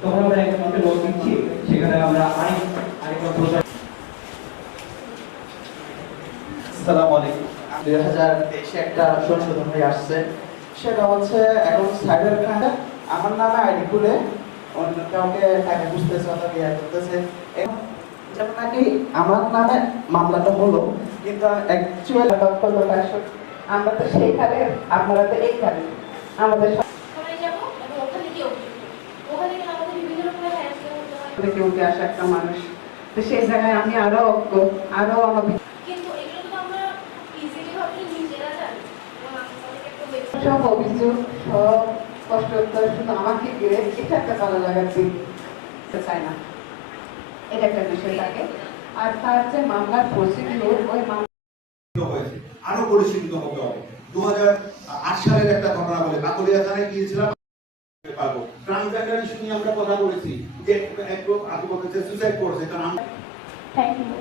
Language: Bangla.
তখন আমরা একটা নোট দিচ্ছি, সেখানে আমরা আরেকবার প্রচার। আসসালামু আলাইকুম। 2023 একটা সংশোধন হয়ে আসছে, সেটা হচ্ছে এখন সাইবার ক্রাইমে আমার নামে আইডি খুলে অন্য কাউকে টাকা বুঝতেছে অথবা ইয়া করতেছে, যেমন নাকি আমার নামে মামলাটা হলো কিন্তু অ্যাকচুয়ালি আমরা তো সেইখানে, আপনারা তো এইখানে আমাদের কেউ আসা একটা মানুষ, তো সেই জায়গায় আমি আরো আমার সব অভিযোগ, সব কষ্ট শুধু আমাকে ঘিরে এটা একটা ভালো লাগার দিক চায় না, এটা একটা বিষয় থাকে। আর তার যে মামলার প্রসিডিউর, ওই হয়েছে আরো পরিশীলিত হতে হবে। 2008 সালের একটা ঘটনা বলে কাকলিয়া থানায় গিয়েছিলাম, ট্রান্সজেন্ডার ইস্যু নিয়ে আমরা কথা বলেছি যে এক লোক আত্মহত্যা সুইসাইড করছে, কারণ থ্যাংক ইউ।